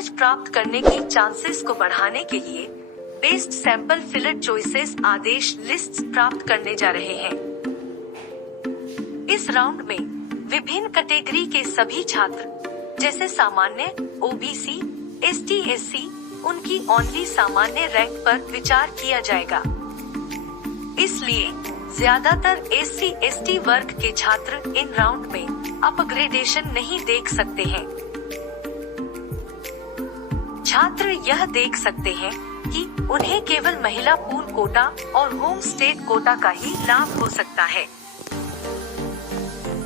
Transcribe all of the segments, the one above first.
College प्राप्त करने की चांसेस को बढ़ाने के लिए बेस्ट सैंपल फिलर चॉइसेस आदेश लिस्ट्स प्राप्त करने जा रहे हैं। इस राउंड में विभिन्न कैटेगरी के सभी छात्र जैसे सामान्य, ओबीसी, एसटी, एससी, उनकी ओनली सामान्य रैंक पर विचार किया जाएगा। इसलिए ज्यादातर एससी, एसटी वर्ग के छात्र इन राउंड में अपग्रेडेशन नहीं देख सकते हैं। छात्र यह देख सकते हैं कि उन्हें केवल महिला पूल कोटा और होम स्टेट कोटा का ही लाभ हो सकता है।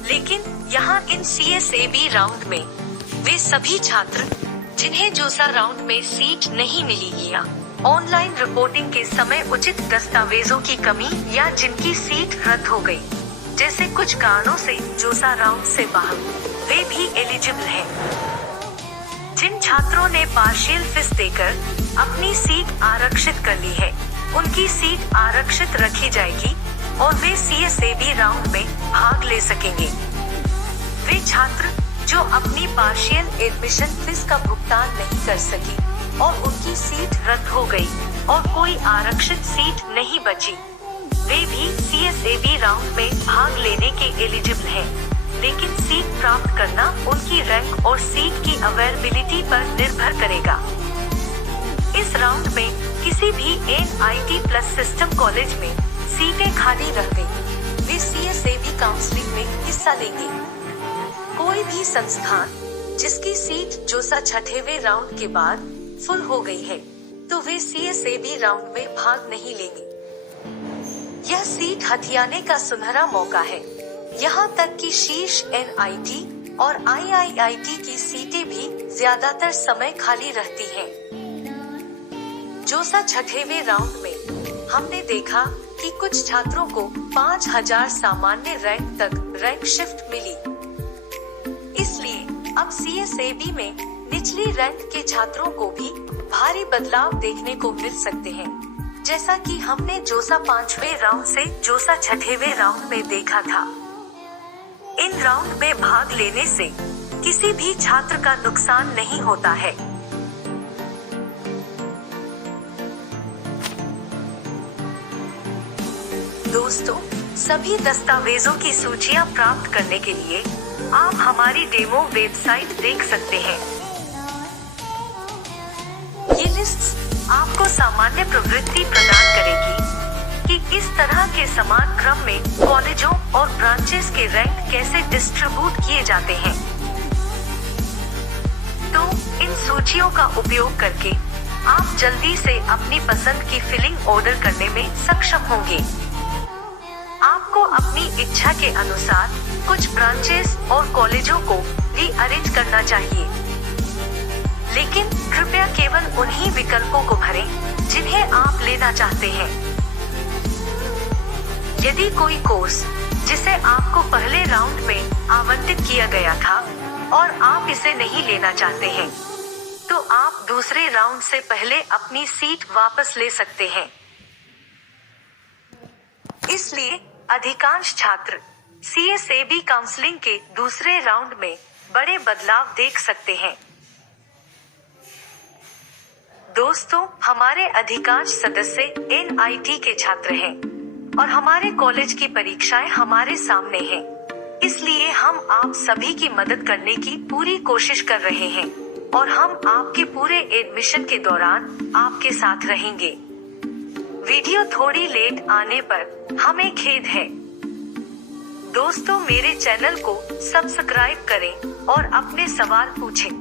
लेकिन यहाँ इन CSAB राउंड में वे सभी छात्र जिन्हें जोसा राउंड में सीट नहीं मिली या ऑनलाइन रिपोर्टिंग के समय उचित दस्तावेजों की कमी या जिनकी सीट रद्द हो गई, जैसे कुछ कारणों से जोसा राउंड से बाहर, वे भी एलिजिबल हैं। जिन छात्रों ने पार्शियल फीस देकर अपनी सीट आरक्षित कर ली है, उनकी सीट आरक्षित रखी जाएगी और वे CSAB राउंड में भाग ले सकेंगे। वे छात्र जो अपनी पार्शियल एडमिशन फीस का भुगतान नहीं कर सकी और उनकी सीट रद्द हो गई और कोई आरक्षित सीट नहीं बची, वे भी CSAB राउंड में भाग लेने के एलिजिबल हैं। लेकिन सीट प्राप्त करना उनकी रैंक और सीट की अवेलेबिलिटी पर निर्भर करेगा। इस राउंड में किसी भी NIT प्लस सिस्टम कॉलेज में सीटें खाली रह गई, वे CSAB काउंसलिंग में हिस्सा लेंगे। कोई भी संस्थान जिसकी सीट जोसा छठवें राउंड के बाद फुल हो गई है, तो वे CSAB राउंड में भाग नहीं लेंगे। यह सीट हथियाने का सुनहरा मौका है। यहाँ तक कि शीर्ष NIT और IIIT की सीटें भी ज्यादातर समय खाली रहती हैं। जोसा छठवें राउंड में हमने देखा कि कुछ छात्रों को 5000 सामान्य रैंक तक रैंक शिफ्ट मिली। इसलिए अब CSAB में निचली रैंक के छात्रों को भी भारी बदलाव देखने को मिल सकते हैं, जैसा कि हमने जोसा 5वें राउंड से जोसा छठवें राउंड में देखा था। इन राउंड में भाग लेने से किसी भी छात्र का नुकसान नहीं होता है। दोस्तों, सभी दस्तावेजों की सूचियां प्राप्त करने के लिए आप हमारी डेमो वेबसाइट देख सकते हैं। ये लिस्ट्स आपको सामान्य प्रवृत्ति प्रदान करेगी कि किस तरह के समान क्रम में कॉलेजों और ब्रांचेस के रैंक कैसे डिस्ट्रीब्यूट किए जाते हैं। तो इन सूचियों का उपयोग करके आप जल्दी से अपनी पसंद की फिलिंग ऑर्डर करने में सक्षम होंगे। आपको अपनी इच्छा के अनुसार कुछ ब्रांचेस और कॉलेजों को रीअरेंज करना चाहिए, लेकिन कृपया केवल उन्हीं विकल्पों को भरें जिन्हें आप लेना चाहते हैं। यदि कोई कोर्स जिसे आपको पहले राउंड में आवंटित किया गया था और आप इसे नहीं लेना चाहते हैं, तो आप दूसरे राउंड से पहले अपनी सीट वापस ले सकते हैं। इसलिए अधिकांश छात्र CSAB काउंसलिंग के दूसरे राउंड में बड़े बदलाव देख सकते हैं। दोस्तों, हमारे अधिकांश सदस्य NIT के छात्र हैं और हमारे कॉलेज की परीक्षाएं हमारे सामने हैं। इसलिए हम आप सभी की मदद करने की पूरी कोशिश कर रहे हैं और हम आपके पूरे एडमिशन के दौरान आपके साथ रहेंगे। वीडियो थोड़ी लेट आने पर हमें खेद है। दोस्तों, मेरे चैनल को सब्सक्राइब करें और अपने सवाल पूछें।